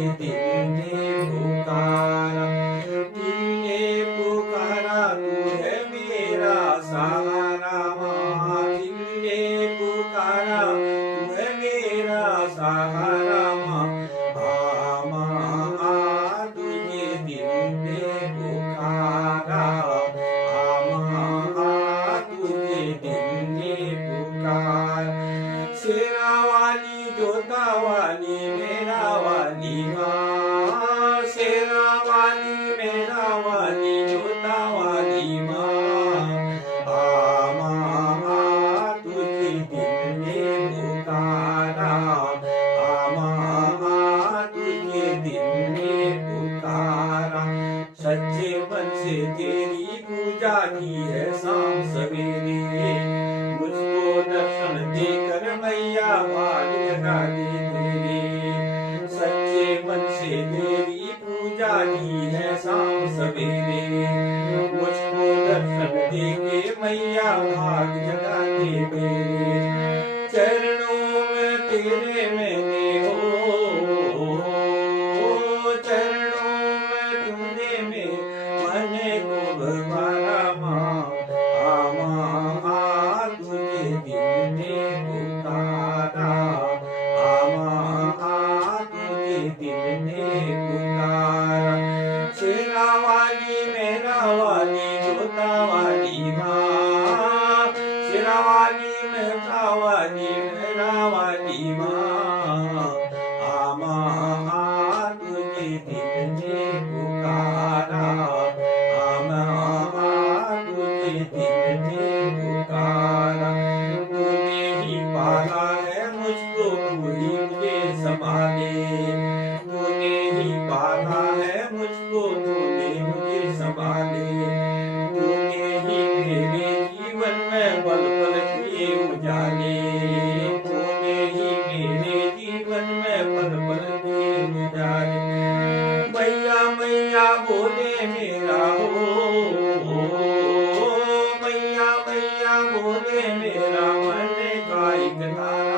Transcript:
दिल ने पुकारा, दिल ने पुकारा तू है मेरा सहारा माँ, दिल ने पुकारा तू है मेरा सहारा माँ, माँ तुझे दिल ने पुकारा, माँ तुझे दिल ने पुकारा। शेरा वाली जोता वाली मेरा वाली माँ, शेरा वाली मेरा वाली जोता वाली माँ, माँ तुझे दिल ने पुकारा, माँ तुझे दिल ने पुकारा। सच्चे मन से तेरी पूजा की है शाम सवेरे, मुझको दर्शन देकर मैया भाग जगा दे मेरे। सच्चे मन से तेरी पूजा की है शाम सवेरे, मुझको दर्शन देके मैया भाग जगा दे मेरे। चरणों में तेरे मैंने चरणों में तूने में मन को भरमारा माँ, तुझे दिल ने पुकारा, तुझे दिल ने पुकारा। शेरा वाली मेरा वाली जोता वाली माँ, शेरा वाली मेरा वाली मेरा वाली माँ, तुझे दिल ने पुकारा, तुझे दिल ने पुकारा। तूने ही पाला है मुझको, तू ही मुझे संभाले, तूने ही पाला है मुझको, तूने मुझे संभाले। तूने ही मेरे जीवन में पल पल किए उजाले, तूने ही मेरे जीवन में पल पल किए उजाले। मैया मैया बोले मेरा मैया मैया बोले मेरा मन का एक तारा।